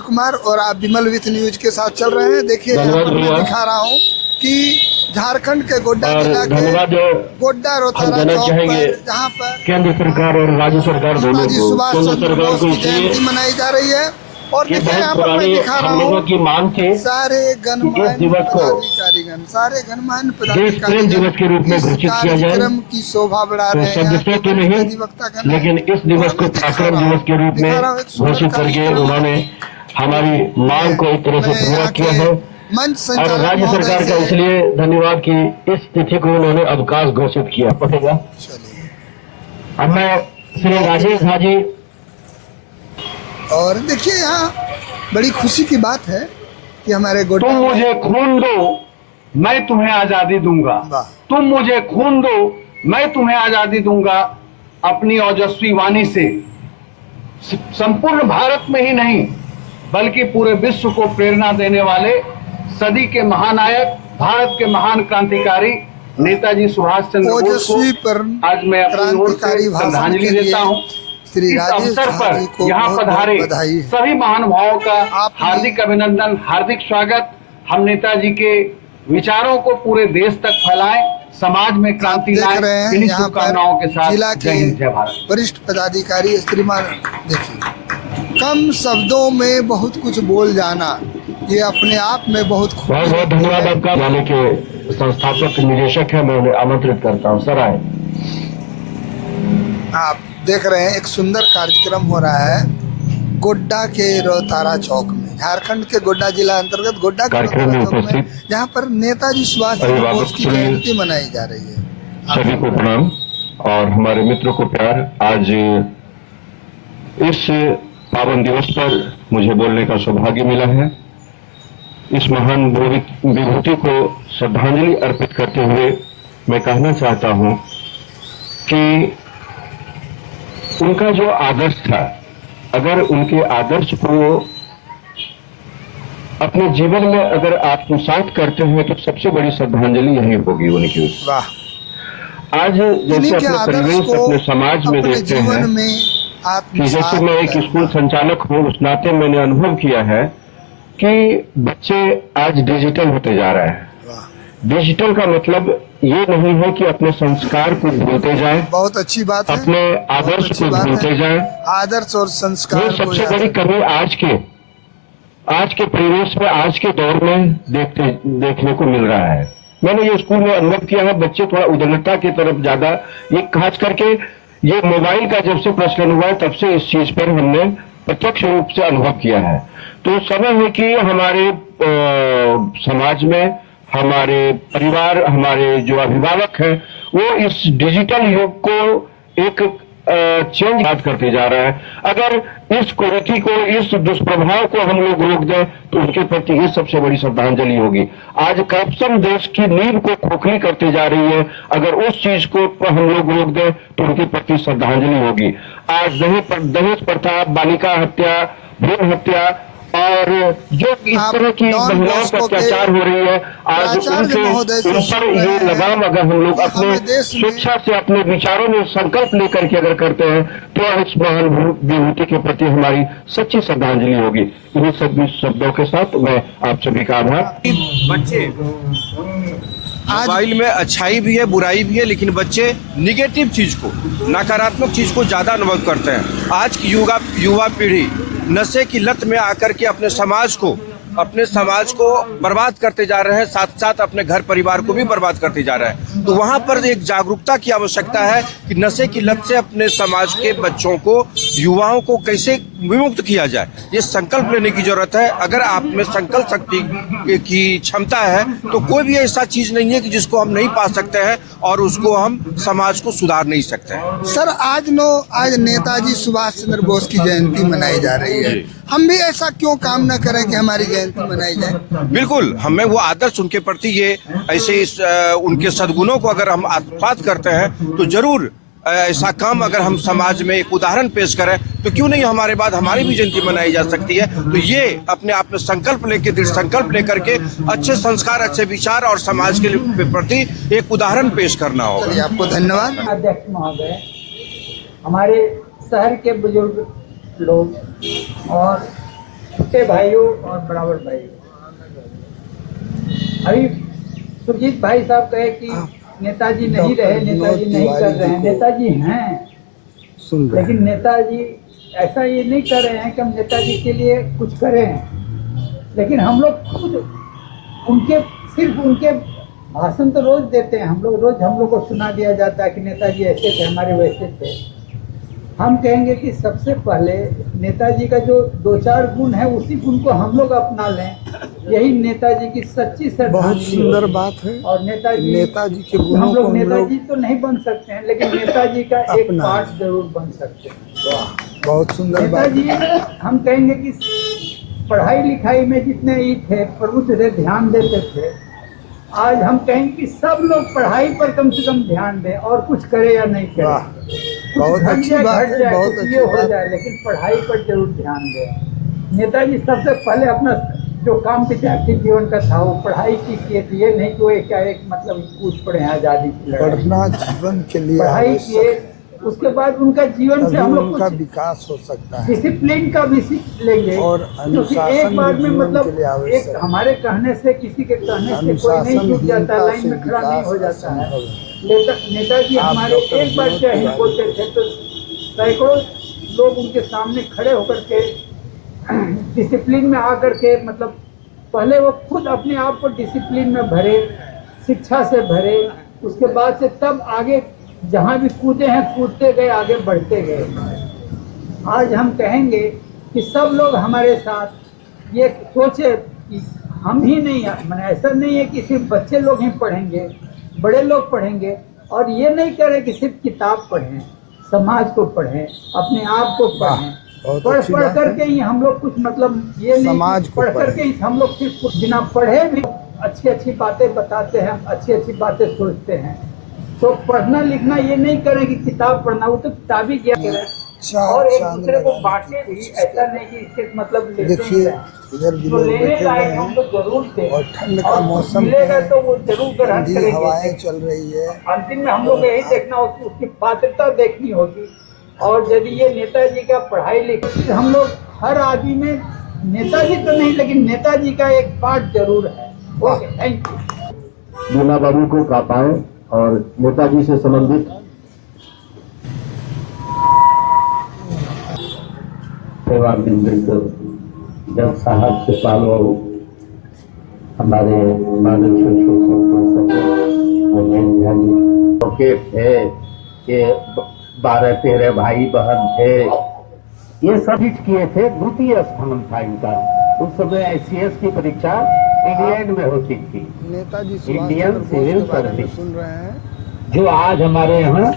कुमार और आप विमल with news के साथ चल रहे हैं। देखिए यहाँ पर मैं दिखा रहा हूँ कि झारखंड के गोड्डा जिला के गोड्डा रोतारा चौक पर जहाँ पर केंद्र सरकार और राज्य सरकार दोनों को सुभाष चंद्र बोस की जयंती मनाई जा रही है। और देखिए यहाँ पर मैं दिखा रहा हूँ की मांग थी सारे गणमान्य पदाधिकारीगण, सारे गणमान्य पदाधिकारी दिवस के रूप में घोषित किया जाए। कार्यक्रम की शोभा बढ़ा रहे हैं तो नहीं, लेकिन इस दिवस को पराक्रम दिवस के रूप में घोषित करके उन्होंने हमारी मांग को एक तरह से पूरा किया है। और राज्य सरकार का इसलिए धन्यवाद कि इस तिथि को उन्होंने अवकाश घोषित किया पड़ेगा। अब मैं श्री राजेश झा जी, और देखिए यहाँ बड़ी खुशी की बात है कि हमारे तुम मुझे खून दो मैं तुम्हें आजादी दूंगा, तुम मुझे खून दो मैं तुम्हें आजादी दूंगा। अपनी ओजस्वी वाणी से संपूर्ण भारत में ही नहीं बल्कि पूरे विश्व को प्रेरणा देने वाले सदी के महानायक, भारत के महान क्रांतिकारी नेताजी सुभाष चंद्र बोस को आज मैं अपनी ओर से श्रद्धांजलि देता हूँ। इस अवसर पर यहाँ पधारे सभी महानुभावों का हार्दिक अभिनंदन, हार्दिक स्वागत। हम नेताजी के विचारों को पूरे देश तक फैलाएं, समाज में क्रांति लाएं। इन्हीं शुभकामनाओं के साथ जय हिंद, जय भारत। वरिष्ठ पदाधिकारी श्रीमान, देखिए कम शब्दों में बहुत कुछ बोल जाना ये अपने आप में बहुत बहुत धन्यवाद आपका। विद्यालय के संस्थापक निदेशक है, मैं उन्हें आमंत्रित करता हूँ। सर आए। आप देख रहे हैं एक सुंदर कार्यक्रम हो रहा है गोड्डा के रोतारा चौक में, झारखंड के गोड्डा जिला अंतर्गत गोड्डा के रोतारा चौक में, जहां पर नेताजी सुभाष चंद्र बोस की जयंती मनाई जा रही है। सभी को प्रणाम और हमारे मित्रों को प्यार। आज इस पावन दिवस पर मुझे बोलने का सौभाग्य मिला है। इस महान विभूति को श्रद्धांजलि अर्पित करते हुए मैं कहना चाहता हूं कि उनका जो आदर्श था, अगर उनके आदर्श को अपने जीवन में अगर आत्मसात करते हैं तो सबसे बड़ी श्रद्धांजलि यही होगी उनकी। आज जैसे अपने परिवेश, अपने समाज में देखते हैं कि जैसे मैं एक स्कूल संचालक हूं, उस नाते मैंने अनुभव किया है कि बच्चे आज डिजिटल होते जा रहे हैं। डिजिटल का मतलब ये नहीं है कि अपने संस्कार को भूलते जाएं। बहुत अच्छी बात है। अपने आदर्श को भूलते जाएं। आदर्श और संस्कार ये सबसे बड़ी कमी आज के परिवेश में, आज के दौर में देखने को मिल रहा है। मैंने ये स्कूल में अनुभव किया है, बच्चे थोड़ा उदारता की तरफ ज्यादा, ये खास करके ये मोबाइल का जब से प्रचलन हुआ है तब से इस चीज पर हमने प्रत्यक्ष रूप से अनुभव किया है। तो समय है कि हमारे समाज में, हमारे परिवार, हमारे जो अभिभावक हैं वो इस डिजिटल युग को एक चेंज करते जा रहा है। अगर इस कुरीति को, इस दुष्प्रभाव को हम लोग रोक दें तो उनके प्रति ये सबसे बड़ी श्रद्धांजलि होगी। आज करप्शन देश की नींव को खोखली करते जा रही है, अगर उस चीज को हम लोग रोक दें तो उनके प्रति श्रद्धांजलि होगी। आज दहेज प्रथा, बालिका हत्या, भ्रूण हत्या और जो इस तरह की महिलाओं पर अत्याचार हो रही है, आज उनके ऊपर ये लगाम अगर हम लोग अपने शिक्षा से, अपने विचारों में संकल्प लेकर के अगर करते हैं तो इस महान विभूति के प्रति हमारी सच्ची श्रद्धांजलि होगी। इन्हीं सभी शब्दों के साथ मैं आप सभी का आभार। बच्चे मोबाइल में अच्छाई भी है, बुराई भी है, लेकिन बच्चे निगेटिव चीज को, नकारात्मक चीज को ज्यादा अनुभव करते हैं। आज की युवा पीढ़ी नशे की लत में आकर के अपने समाज को बर्बाद करते जा रहे हैं, साथ साथ अपने घर परिवार को भी बर्बाद करते जा रहे हैं। तो वहाँ पर एक जागरूकता की आवश्यकता है कि नशे की लत से अपने समाज के बच्चों को, युवाओं को कैसे विमुक्त किया जाए, ये संकल्प लेने की जरूरत है। अगर आप में संकल्प शक्ति की क्षमता है तो कोई भी ऐसा चीज नहीं है कि जिसको हम नहीं पा सकते हैं और उसको हम समाज को सुधार नहीं सकते हैं। सर आज नेताजी सुभाष चंद्र बोस की जयंती मनाई जा रही है, हम भी ऐसा क्यों काम न करें कि हमारी जयंती मनाई जाए? बिल्कुल, हमें वो आदर्श उनके प्रति, ये ऐसे उनके सद्गुणों को अगर हम आत्मसात करते हैं तो जरूर ऐसा काम अगर हम समाज में एक उदाहरण पेश करें तो क्यों नहीं हमारे बाद हमारी भी जयंती मनाई जा सकती है। तो ये अपने आप में संकल्प लेके, दृढ़ संकल्प लेकर के अच्छे संस्कार, अच्छे विचार और समाज के प्रति एक उदाहरण पेश करना होगा। आपको धन्यवाद। अध्यक्ष महोदय, हमारे शहर के बुजुर्ग लोग और छोटे भाइयों और बराबर भाइयों, अभी सुरजीत भाई साहब कहे कि नेताजी नहीं रहे, नेताजी नहीं कर रहे हैं। नेताजी हैं, सुन रहे लेकिन नेताजी ऐसा ये नहीं कर रहे हैं कि हम नेताजी के लिए कुछ करें, लेकिन हम लोग खुद उनके सिर्फ उनके भाषण तो रोज देते हैं। हम लोग को सुना दिया जाता है कि नेताजी ऐसे थे, हमारे वैसे थे। हम कहेंगे कि सबसे पहले नेताजी का जो 2-4 गुण है उसी गुण को हम लोग अपना लें, यही नेताजी की सच्ची श्रद्धांजलि। बहुत सुंदर बात है। और नेताजी के गुणों हम को लोग नेताजी तो नहीं बन सकते हैं, लेकिन नेताजी का एक अपना पार्ट जरूर बन सकते हैं। वाह, बहुत सुंदर बात। नेताजी हम कहेंगे कि पढ़ाई लिखाई में जितने ही थे, प्रभुत्व से ध्यान देते थे, आज हम कहेंगे कि सब लोग पढ़ाई पर कम से कम ध्यान दें और कुछ करे या नहीं करे। बहुत अच्छी बात है, बहुत अच्छी हो बात जाए, लेकिन पढ़ाई पर जरूर ध्यान दें। नेताजी सबसे पहले अपना जो काम विद्यार्थी जीवन का था वो पढ़ाई की किए थे। ये नहीं कि वो एक मतलब कूद पड़े हैं आजादी की लड़ाई। पढ़ना जीवन के लिए पढ़ाई किए, उसके बाद उनका जीवन से हम लोग उनका विकास हो सकता है डिसिप्लिन का भी सीख लेंगे। और क्योंकि एक बार में मतलब एक हमारे कहने से, किसी के कहने से कोई नहीं जुट जाता, लाइन में खड़ा नहीं हो जाता है। नेताजी हमारे एक बार जय हिंद बोलते थे तो सैकड़ों लोग उनके सामने खड़े होकर के डिसिप्लिन में आकर के, मतलब पहले वो खुद अपने आप को डिसिप्लिन में भरे, शिक्षा से भरे, उसके बाद से तब आगे जहाँ भी कूदे हैं कूदते गए, आगे बढ़ते गए। आज हम कहेंगे कि सब लोग हमारे साथ ये सोचे कि हम ही नहीं, मैंने ऐसा नहीं है कि सिर्फ बच्चे लोग ही पढ़ेंगे, बड़े लोग पढ़ेंगे। और ये नहीं करें कि सिर्फ किताब पढ़ें, समाज को पढ़ें, अपने आप को पढ़ें। पढ़ करके ही हम लोग कुछ, मतलब ये नहीं पढ़ करके ही हम लोग सिर्फ बिना पढ़े भी अच्छी अच्छी बातें बताते हैं, अच्छी अच्छी बातें सोचते हैं। तो पढ़ना लिखना ये नहीं करें कि किताब पढ़ना, वो तो किताबी ज्ञान करें और एक दूसरे को बांटे भी। ऐसा नहीं कि इसके मतलब देखिए इधर भी लोग बैठे हुए हैं और ठंड का मौसम है, तो वो जरूर ग्रहण करेंगे। हवाएं चल रही है। अंतिम में हम लोग यही देखना होगी, उसकी पात्रता देखनी होगी। और यदि ये नेताजी का पढ़ाई लिखाई, हम लोग हर आदमी में नेताजी तो नहीं, लेकिन नेताजी का एक पार्ट जरूर है। Okay, thank you. बीमा बाबू को प्रापाएं और नेताजी से संबंधित सेवा केंद्र जब साहब से पालो हमारे मानव थे कि 12-13 भाई बहन थे, ये सब हिट किए थे। द्वितीय स्थान था इनका। उस समय ICS की परीक्षा इंग्लैंड में होती थी, नेताजी इंडियन सिविल सर्विस, सुन रहे हैं, जो आज हमारे यहाँ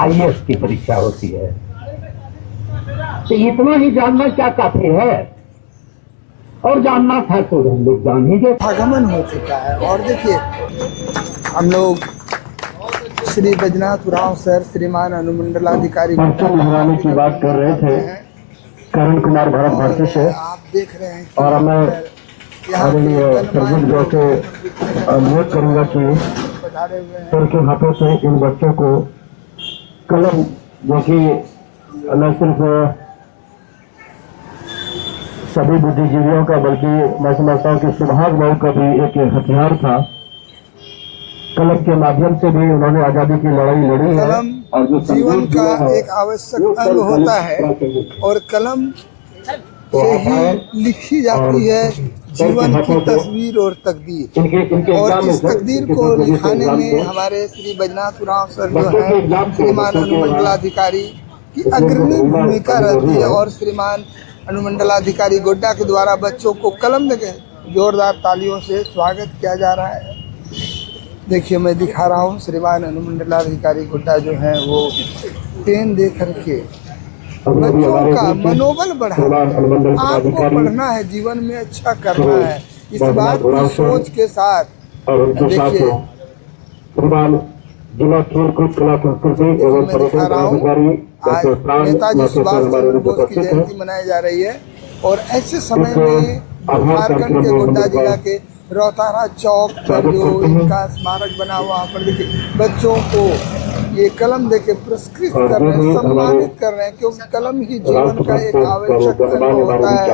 IAS की परीक्षा होती है। तो इतना ही जानना क्या काफी है, और जानना था तो हम लोग जान ही गए। आगमन हो चुका है। और देखिए हम लोग श्री बैजनाथ उरांव सर, श्रीमान अनुमंडलाधिकारी महारानी की बात कर रहे थे, करण कुमार भारत भारती से, आप देख रहे हैं और मैं आदरणीय सरपंच जो से अनुरोध करूंगा कि सर के हाथों से इन बच्चों को कलम, जो कि न सिर्फ सभी बुद्धिजीवियों का बल्कि मैं समझता हूँ कि सुभाष बाबू का भी एक हथियार था, कलम के माध्यम से भी उन्होंने आजादी की लड़ाई लड़ी है। कलम और जो जीवन का एक आवश्यक अंग होता है और कलम से ही लिखी जाती है जीवन की तस्वीर और तकदीर। और इस तकदीर को लिखाने में हमारे श्री बैजनाथ उरांव सर जो है, श्रीमान अनुमंडलाधिकारी की अग्रणी भूमिका रहती है। और श्रीमान अनुमंडलाधिकारी गोड्डा के द्वारा बच्चों को कलम देके जोरदार तालियों से स्वागत किया जा रहा है। देखिए मैं दिखा रहा हूँ, श्रीमान अनुमंडलाधिकारी गोड्डा जो है वो पेन दे करके बच्चों का मनोबल बढ़ा। आपको पढ़ना है, जीवन में अच्छा करना है, इस बात की सोच के साथ देखिए जिला खेलकूद कला संस्कृति एवं पर्यटन अधिकारी आज नेताजी सुभाष चंद्र बोस की जयंती मनाई जा रही है। और ऐसे समय में झारखंड के गोड्डा जिला के रोहतारा चौक पर जो इनका स्मारक बना हुआ, पर देखिए बच्चों को ये कलम देके पुरस्कृत कर रहे हैं, सम्मानित कर रहे हैं, क्योंकि कलम ही जीवन का एक आवश्यक अंग होता है,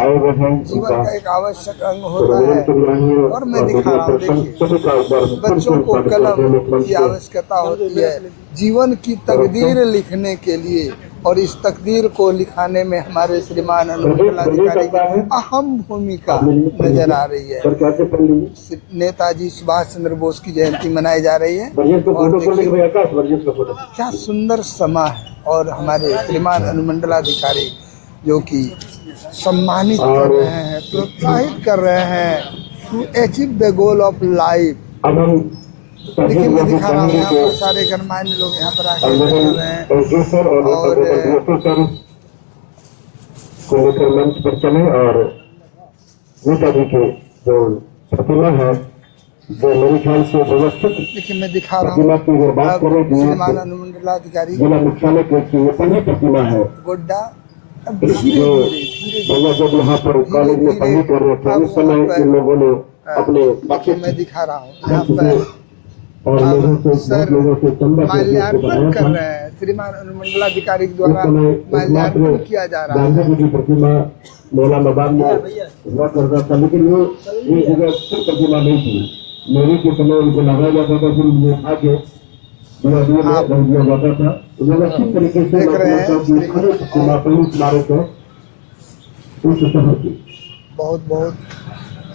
जीवन का एक आवश्यक अंग होता है। और मैं दिखा रहा हूँ, देखिए बच्चों को कलम की आवश्यकता होती है जीवन की तकदीर लिखने के लिए, और इस तकदीर को लिखाने में हमारे श्रीमान अनुमंडलाधिकारी की अहम भूमिका नजर आ रही है। नेताजी सुभाष चंद्र बोस की जयंती मनाई जा रही है और क्या सुंदर समा है, और हमारे श्रीमान अनुमंडलाधिकारी जो कि सम्मानित कर रहे हैं, प्रोत्साहित कर रहे हैं to achieve the goal of life. देखिए मैं दिखा रहा हूँ, यहाँ पर सारे गणमान्य लोग यहाँ पर आके बैठे हुए हैं और मंच पर चले, और नेताजी के जो प्रतिमा है जो मेरे ख्याल से व्यवस्थित, देखिए मैं दिखा रहा हूँ श्रीमान अनुमंडलाधिकारी जिला मुख्यालय की पहली प्रतिमा है गोड्डा। अब धीरे धीरे जब यहाँ पर कॉलेज में पढ़ाई कर रहे थे उस समय इन लोगों ने अपने मैं दिखा रहा हूँ यहाँ पर सर माल्यार्पण कर रहे हैं, श्रीमान अनुमंडलाधिकारी के द्वारा माल्यार्पण किया जा रहा है। गांधी जी की प्रतिमा मेला मैदान में हुआ करता था, लेकिन वो एक जगह प्रतिमा नहीं थी। मेरे के समय उनको लगाया जाता था, फिर मुझे आगे दिया जाता था। व्यवस्थित तरीके से बहुत बहुत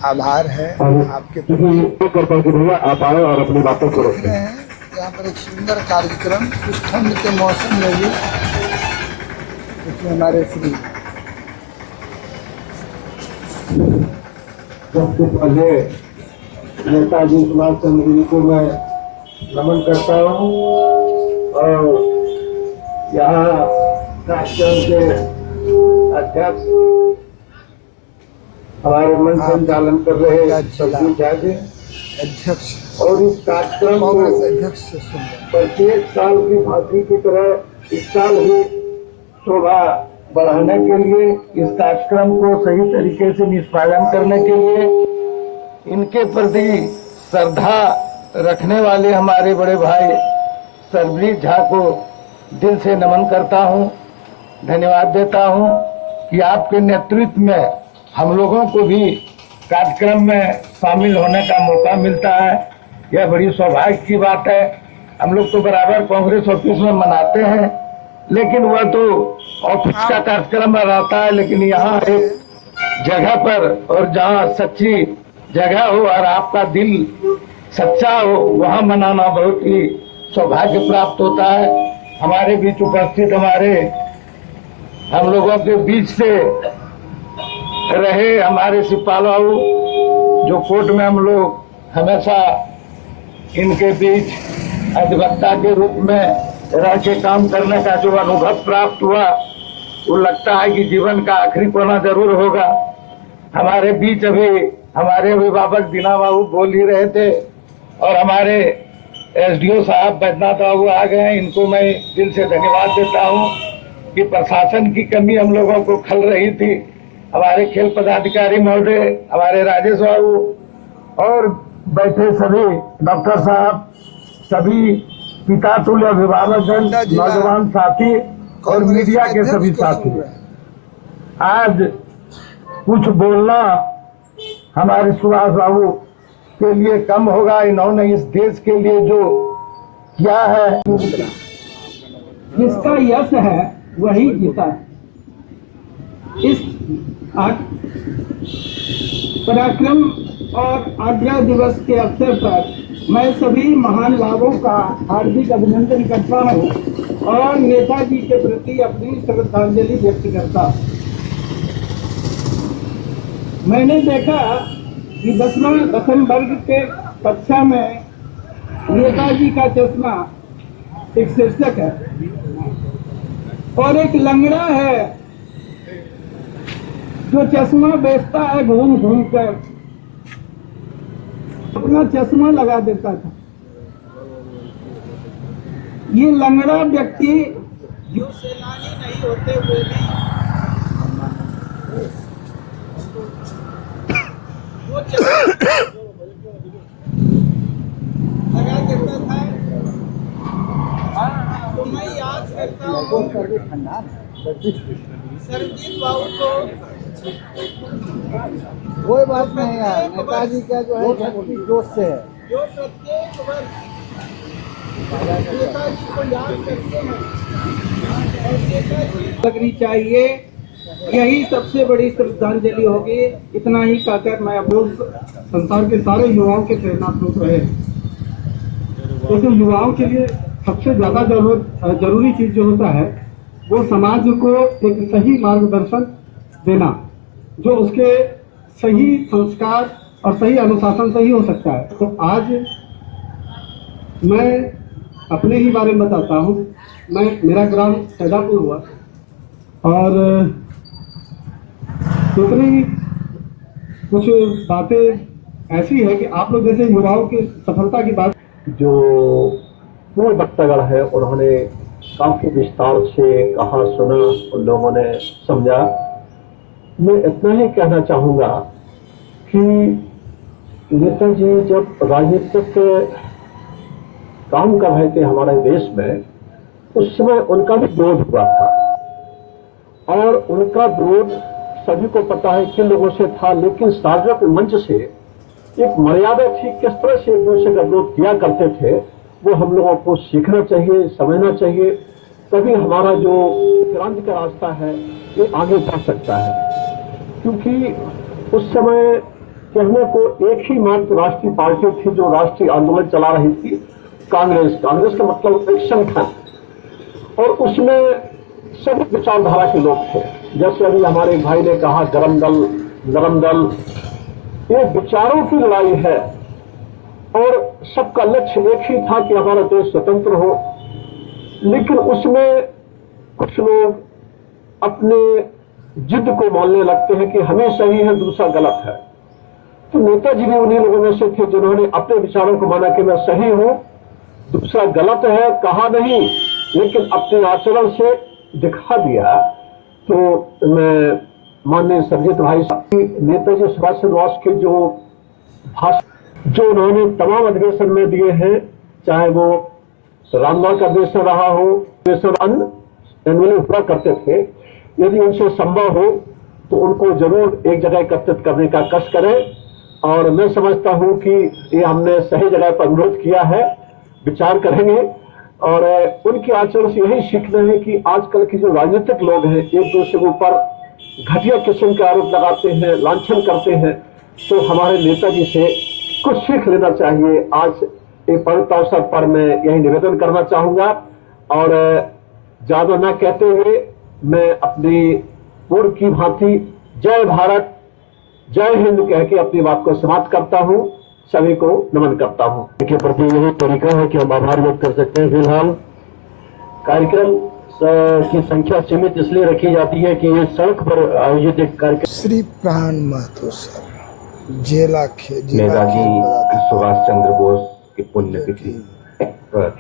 आभार है आपके भैया आप आए और अपनी बातें करो। यहाँ पर एक सुंदर कार्यक्रम इस ठंड के मौसम में भी, इसमें हमारे श्री सबसे पहले नेताजी सुभाष चंद्र जी को मैं नमन करता हूँ, और यहाँ कार्यक्रम के अध्यक्ष हमारे मन संचालन कर रहे अध्यक्ष और इस कार्यक्रम को कांग्रेस अध्यक्ष से प्रत्येक साल की भांति की तरह इस साल भी शोभा बढ़ाने के लिए, इस कार्यक्रम को सही तरीके से निष्पादन करने के लिए इनके प्रति श्रद्धा रखने वाले हमारे बड़े भाई सरबजीत झा को दिल से नमन करता हूं, धन्यवाद देता हूं कि आपके नेतृत्व में हम लोगों को भी कार्यक्रम में शामिल होने का मौका मिलता है। यह बड़ी सौभाग्य की बात है। हम लोग तो बराबर कांग्रेस ऑफिस में मनाते हैं, लेकिन वह तो ऑफिस का कार्यक्रम रहता है, लेकिन यहाँ एक जगह पर और जहाँ सच्ची जगह हो और आपका दिल सच्चा हो, वहाँ मनाना बहुत ही सौभाग्य प्राप्त होता है। हमारे बीच उपस्थित हम लोगों के बीच से रहे हमारे सिपाही जो कोर्ट में हम लोग हमेशा इनके बीच अधिवक्ता के रूप में रह के काम करने का जो अनुभव प्राप्त हुआ, वो लगता है कि जीवन का आखिरी कोना जरूर होगा। हमारे बीच अभी हमारे अभिभावक दीना बाबू बोल ही रहे थे, और हमारे एसडीओ साहब बैद्यनाथ बाबू आ गए हैं। इनको मैं दिल से धन्यवाद देता हूँ कि प्रशासन की कमी हम लोगों को खल रही थी। हमारे खेल पदाधिकारी महोदय, हमारे राजेश बाबू और बैठे सभी डॉक्टर साहब, सभी पिता तुल्य अभिभावकगण, नौजवान साथी और मीडिया के सभी साथी, आज कुछ बोलना हमारे सुभाष बाबू के लिए कम होगा। इन्होंने इस देश के लिए जो किया है, जिसका यश है वही जीता है। इस पराक्रम और आज्ञा दिवस के अवसर पर मैं सभी महान लाभों का हार्दिक अभिनंदन करता हूं और नेताजी के प्रति अपनी श्रद्धांजलि व्यक्त करता हूं। मैंने देखा कि 10वें वर्ग के कक्षा में नेताजी का चश्मा एक शीर्षक है, और एक लंगड़ा है जो चश्मा बेचता है घूम घूम कर, अपना चश्मा लगा देता था। ये लंगड़ा व्यक्ति जो सैलानी नहीं होते हुए भी वो चश्मा लगा देता था। सरजीत बाबू को कोई बात नहीं है, नेताजी का जो है भक्ति जोश से है, जो प्रत्येक वर्ष नेताजी को याद करते हैं लगनी चाहिए। यही सबसे बड़ी श्रद्धांजलि होगी। इतना ही कहकर मैं अब संसार के सारे युवाओं के प्रेरणा स्रोत रहे, क्योंकि युवाओं के लिए सबसे ज्यादा जरूरी चीज जो होता है वो समाज को एक सही मार्गदर्शन देना, जो उसके सही संस्कार और सही अनुशासन से ही हो सकता है। तो आज मैं अपने ही बारे में बताता हूँ। मेरा ग्राम सैदापुर हुआ और दूसरी कुछ बातें ऐसी है कि आप लोग जैसे युवाओं की सफलता की बात, जो पूर्ण वक्तागण है उन्होंने काफी विस्तार से कहा, सुना, उन लोगों ने समझा। मैं इतना ही कहना चाहूंगा कि नेताजी जब राजनीतिक काम कर रहे थे हमारे देश में, उस समय उनका भी विरोध हुआ था और उनका विरोध सभी को पता है किन लोगों से था, लेकिन सार्वजनिक मंच से एक मर्यादा थी, किस तरह से एक दूसरे का विरोध किया करते थे, वो हम लोगों को सीखना चाहिए, समझना चाहिए। तभी हमारा जो क्रांति का रास्ता है ये आगे बढ़ सकता है। क्योंकि उस समय कहने को एक ही मात्र राष्ट्रीय पार्टी थी जो राष्ट्रीय आंदोलन चला रही थी, कांग्रेस। कांग्रेस का मतलब एक संगठन, और उसमें सभी विचारधारा के लोग थे। जैसे अभी हमारे भाई ने कहा गरम दल, नरम दल, ये विचारों की लड़ाई है और सबका लक्ष्य एक ही था कि हमारा देश स्वतंत्र हो। लेकिन उसमें कुछ लोग अपने जिद को मानने लगते हैं कि हमें सही है, दूसरा गलत है। तो नेताजी भी उन्हीं लोगों में से थे जिन्होंने अपने विचारों को माना कि मैं सही हूं, दूसरा गलत है, कहा नहीं, लेकिन अपने आचरण से दिखा दिया। तो मैं माननीय सरजीत भाई नेताजी सुभाष चंद्र बोस के जो भाषण जो उन्होंने तमाम अधिवेशन में दिए हैं, चाहे वो रामलाल का अधिवेशन रहा हो, एनुअली हुआ करते थे, यदि उनसे संभव हो तो उनको जरूर एक जगह एकत्रित करने का कष्ट करें। और मैं समझता हूं कि ये हमने सही जगह पर अनुरोध किया है, विचार करेंगे। और उनके आचरण से यही सीखना है कि आजकल के जो राजनीतिक लोग हैं एक दूसरे के ऊपर घटिया किस्म के आरोप लगाते हैं, लांछन करते हैं, तो हमारे नेताजी से कुछ सीख लेना चाहिए। आज एक पवित्र अवसर पर मैं यही निवेदन करना चाहूंगा और ज्यादा न कहते हुए मैं अपनी पूर्व की भांति जय भारत, जय हिंद कह के अपनी बात को समाप्त करता हूं। सभी को नमन करता हूं। के प्रति यही तरीका है कि हम आभार व्यक्त कर सकते हैं। फिलहाल कार्यक्रम की संख्या सीमित इसलिए रखी जाती है कि ये सड़क पर आयोजित एक कार्यक्रम। श्री प्राण महतो सर, जिला नेताजी सुभाष चंद्र बोस की पुण्यतिथि पर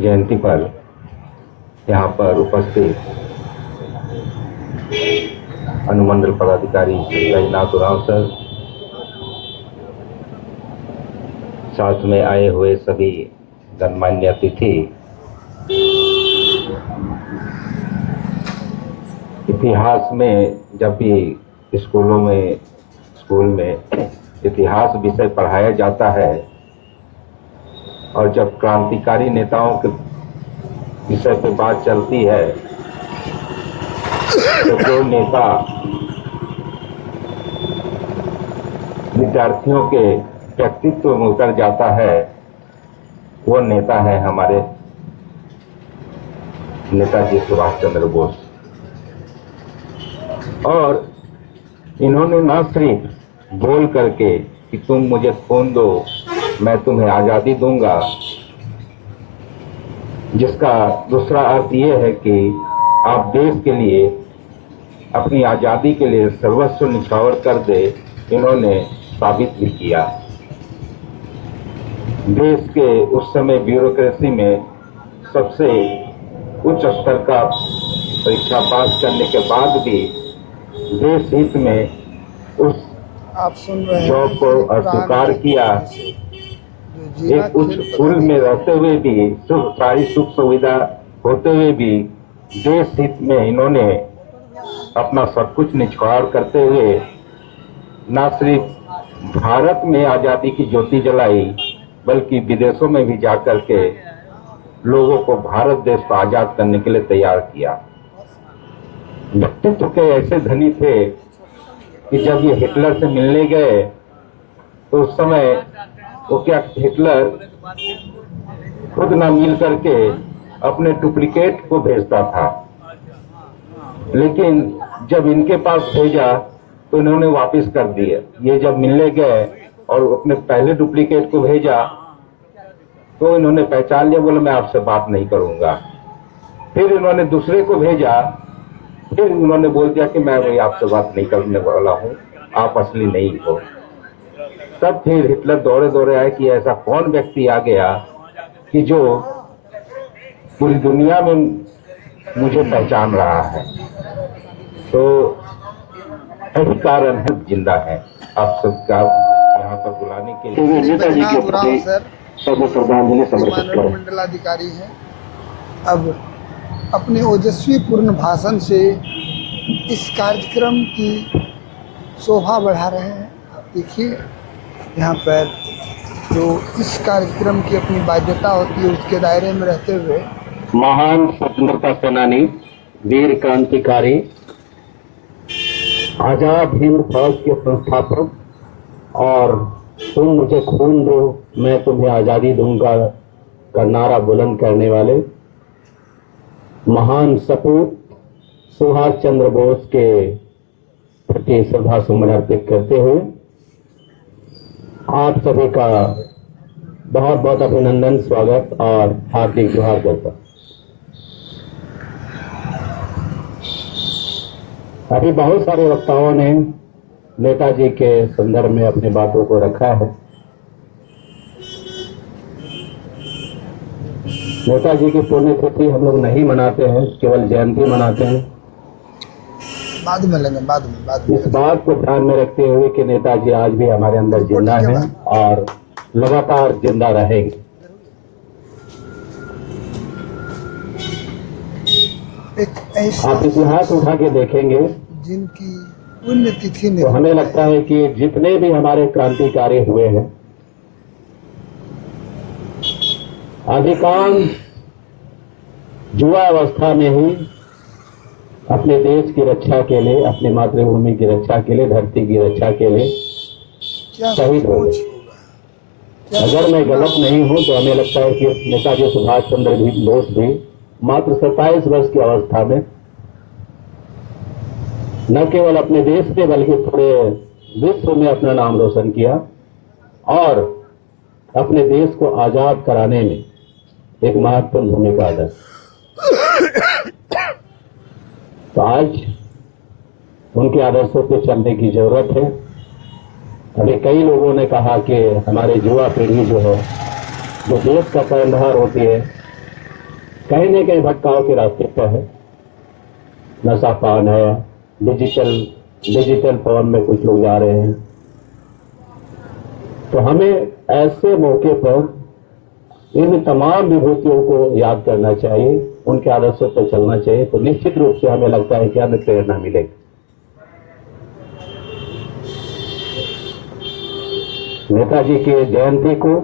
जयंती पर यहाँ पर उपस्थित अनुमंडल पदाधिकारी रजनाथ उरांव सर, साथ में आए हुए सभी गणमान्य अतिथि, इतिहास में जब भी स्कूल में इतिहास विषय पढ़ाया जाता है और जब क्रांतिकारी नेताओं के विषय पे बात चलती है तो जो नेता विद्यार्थियों के व्यक्तित्व में उतर जाता है वो नेता है हमारे नेताजी सुभाष चंद्र बोस। और इन्होंने न सिर्फ बोल करके कि तुम मुझे खून दो मैं तुम्हें आजादी दूंगा, जिसका दूसरा अर्थ ये है कि आप देश के लिए, अपनी आजादी के लिए सर्वस्व निछावर कर दे, इन्होंने साबित भी किया। देश के उस समय ब्यूरोक्रेसी में सबसे उच्च स्तर का परीक्षा पास करने के बाद भी देश हित में उस आप सुन रहे जॉब को अस्वीकार किया। एक उच्च स्कूल में रहते हुए भी सारी सुख सुविधा होते हुए भी देश हित में इन्होंने अपना सब कुछ निछावर करते हुए न सिर्फ भारत में आजादी की ज्योति जलाई बल्कि विदेशों में भी जाकर के लोगों को भारत देश को आजाद करने के लिए तैयार किया। व्यक्तित्व के ऐसे धनी थे कि जब ये हिटलर से मिलने गए तो उस समय वो क्या हिटलर खुद ना मिल करके अपने डुप्लीकेट को भेजता था, लेकिन जब इनके पास भेजा तो इन्होंने वापस कर दिए। ये जब मिलने गए और अपने पहले डुप्लीकेट को भेजा तो इन्होंने पहचान लिया, बोले मैं आपसे बात नहीं करूंगा। फिर इन्होंने दूसरे को भेजा, फिर उन्होंने बोल दिया कि मैं वही आपसे बात नहीं करने वाला हूं, आप असली नहीं हो। तब फिर हिटलर दौड़े दौड़े आए कि ऐसा कौन व्यक्ति आ गया कि जो पूरी दुनिया में मुझे पहचान रहा है। तो यही कारण है जिंदा है आप सबका यहाँ पर बुलाने के लिए। नेताजी के प्रति श्रद्धांजलि समर्पित करें। मंडलाधिकारी हैं, अब अपने ओजस्वी पूर्ण भाषण से इस कार्यक्रम की शोभा बढ़ा रहे हैं। आप देखिए यहाँ पर जो इस कार्यक्रम की अपनी बाध्यता होती है उसके दायरे में रहते हुए महान स्वतंत्रता सेनानी, वीर क्रांतिकारी, आजाद हिंद फौज के संस्थापक और तुम मुझे खून दो मैं तुम्हें आजादी दूंगा का नारा बुलंद करने वाले महान सपूत सुभाष चंद्र बोस के प्रति श्रद्धा सुमन अर्पित करते हुए आप सभी का बहुत बहुत अभिनंदन, स्वागत और हार्दिक जोहार करता। अभी बहुत सारे वक्ताओं ने नेताजी के संदर्भ में अपनी बातों को रखा है। नेताजी की पुण्यतिथि हम लोग नहीं मनाते हैं, केवल जयंती मनाते हैं। बाद में लेंगे, बाद में इस बात को ध्यान में रखते हुए कि नेताजी आज भी हमारे अंदर जिंदा हैं और लगातार जिंदा रहेंगे। आप इतिहास उठा के देखेंगे जिनकी पुण्यतिथि तो हमें लगता है कि जितने भी हमारे क्रांतिकारी हुए हैं अधिकांश युवा अवस्था में ही अपने देश की रक्षा के लिए, अपनी मातृभूमि की रक्षा के लिए, धरती की रक्षा के लिए शहीद हो गए। अगर मैं गलत नहीं हूं तो हमें लगता है कि नेताजी सुभाष चंद्र बोस भी मात्र 27 वर्ष की अवस्था में न केवल अपने देश में बल्कि पूरे विश्व में अपना नाम रोशन किया और अपने देश को आजाद कराने में एक महत्वपूर्ण भूमिका अदा। तो आज उनके आदर्शों पे चलने की जरूरत है। अभी कई लोगों ने कहा कि हमारे युवा पीढ़ी जो है, जो देश का कर्णधार होती है, कहीं न कहीं भटकाव के रास्ते पर है। नशा पान है, डिजिटल फॉर्म में कुछ लोग जा रहे हैं। तो हमें ऐसे मौके पर इन तमाम विभूतियों को याद करना चाहिए, उनके आदर्शों पर चलना चाहिए। तो निश्चित रूप से हमें लगता है कि हमें प्रेरणा मिलेगी। नेताजी की जयंती को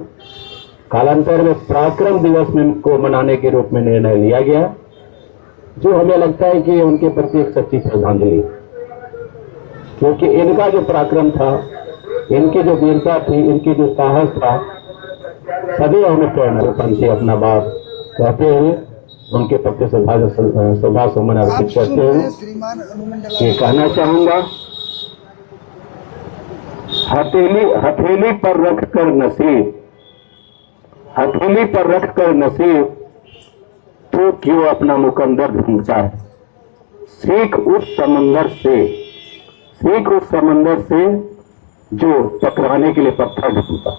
कालांतर में पराक्रम दिवस में को मनाने के रूप में निर्णय लिया गया, जो हमें लगता है कि उनके प्रति एक सच्ची श्रद्धांजलि, क्योंकि इनका जो पराक्रम था, इनकी जो वीरता थी, इनकी जो साहस था, सभी हमें प्रेरणा से अपना बात कहते हुए उनके प्रति श्रद्धा सुमन अर्पित करते हुए ये कहना चाहूंगा, हथेली पर रखकर नसीब, हथेली पर रखकर नसीब तो क्यों अपना मुकद्दर ढूंढता है। सीख उस समंदर से जो टकराने के लिए पत्थर ढूंढता।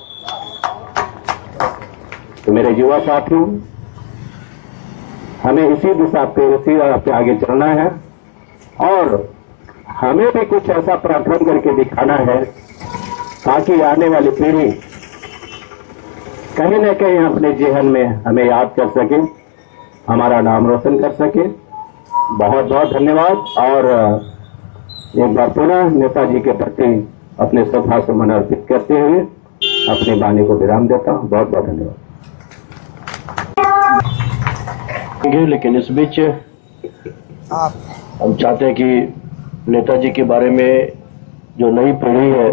तो मेरे युवा साथियों, हमें इसी दिशा पे, इसी राह पे आगे चलना है और हमें भी कुछ ऐसा पराक्रम करके दिखाना है ताकि आने वाली पीढ़ी कहीं न कहीं अपने जीवन में हमें याद कर सके हमारा नाम रोशन कर सके। बहुत बहुत धन्यवाद। और एक बार पुनः नेताजी के प्रति अपने श्रद्धा सुमन अर्पित करते हुए अपने वाणी को विराम देता हूँ। बहुत बहुत धन्यवाद। लेकिन इस बीच आप हम चाहते हैं कि नेताजी के बारे में जो नई पीढ़ी है,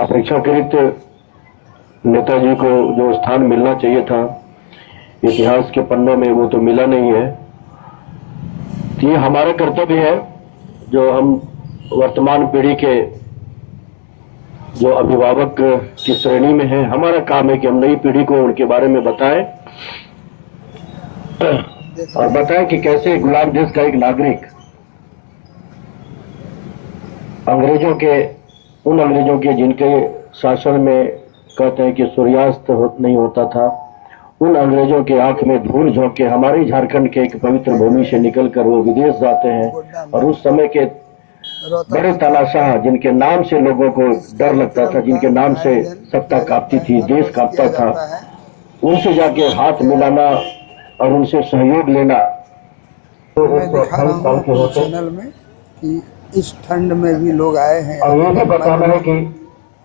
अपेक्षाकृत नेताजी को जो स्थान मिलना चाहिए था इतिहास के पन्नों में, वो तो मिला नहीं है। तो ये हमारा कर्तव्य है, जो हम वर्तमान पीढ़ी के जो अभिभावक की श्रेणी में है, हमारा काम है कि हम नई पीढ़ी को उनके बारे में बताएं और बताएं कि कैसे गुलाम देश का एक नागरिक उन अंग्रेजों के जिनके शासन में कहते हैं कि सूर्यास्त नहीं होता था, उन अंग्रेजों के आंख में धूल झोंक के हमारे झारखंड के एक पवित्र भूमि से निकलकर वो विदेश जाते हैं। और उस समय के बड़े तानाशाह जिनके नाम से लोगों को डर लगता था, जिनके नाम से सत्ता कांपती थी, देश कांपता था, उनसे जाके हाथ मिलाना और उनसे सहयोग लेना। मैं दिखा रहा हूँ चैनल में कि इस ठंड में भी लोग आए हैं। और ये भी बताना है कि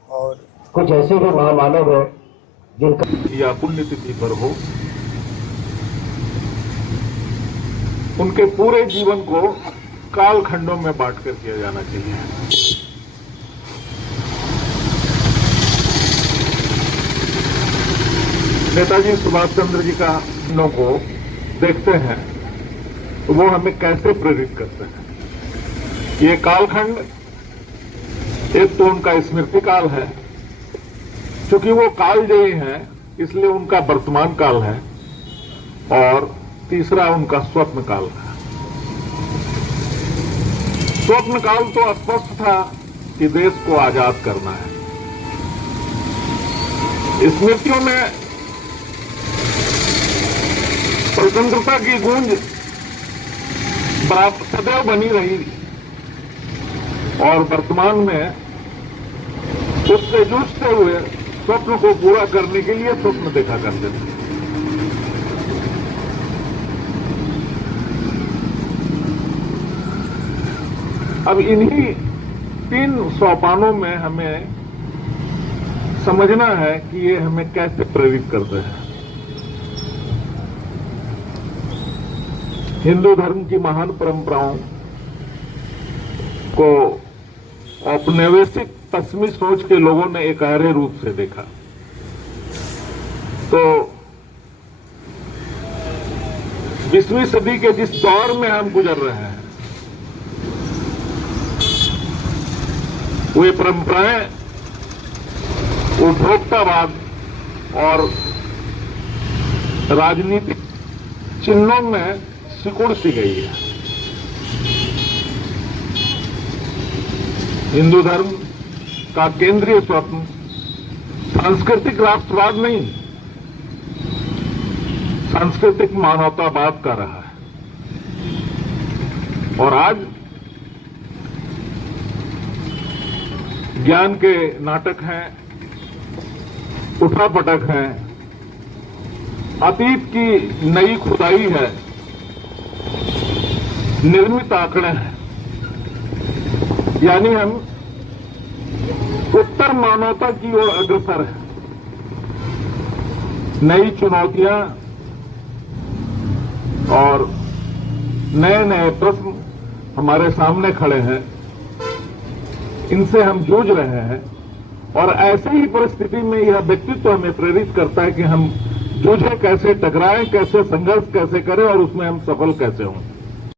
और कुछ ऐसे भी महामानव है जिनका या पुण्यतिथि पर हो, उनके पूरे जीवन को कालखंडों में बांटकर किया जाना चाहिए। नेताजी सुभाष चंद्र जी का दिनों को देखते हैं तो वो हमें कैसे प्रेरित करते हैं। ये कालखंड एक तो उनका स्मृति काल है, क्योंकि वो कालजयी हैं इसलिए उनका वर्तमान काल है, और तीसरा उनका स्वप्न काल है। स्वप्न काल तो स्पष्ट था कि देश को आजाद करना है। स्मृतियों में स्वतंत्रता की गूंज सदैव बनी रही, और वर्तमान में उससे जूझते हुए स्वप्न को पूरा करने के लिए स्वप्न देखा करते थे। अब इन्हीं 3 सोपानों में हमें समझना है कि ये हमें कैसे प्रेरित करते हैं। हिंदू धर्म की महान परंपराओं को औपनिवेशिक पश्चिमी सोच के लोगों ने एक गहरे रूप से देखा। तो 20वीं सदी के जिस दौर में हम गुजर रहे हैं, वे परंपराएं उपभोक्तावाद और राजनीतिक चिन्हों में सिकुड़ सी गई है। हिंदू धर्म का केंद्रीय स्वप्न सांस्कृतिक राष्ट्रवाद नहीं, सांस्कृतिक मानवतावाद का रहा है। और आज ज्ञान के नाटक हैं, उठापटक हैं, अतीत की नई खुदाई है, निर्मित आंकड़े हैं। यानी हम उत्तर मानवता की ओर अग्रसर है। नई चुनौतियां और नए नए प्रश्न हमारे सामने खड़े हैं, इनसे हम जूझ रहे हैं। और ऐसे ही परिस्थिति में यह व्यक्तित्व हमें प्रेरित करता है कि हम जूझे कैसे, टकराएं कैसे, संघर्ष कैसे करें और उसमें हम सफल कैसे हों।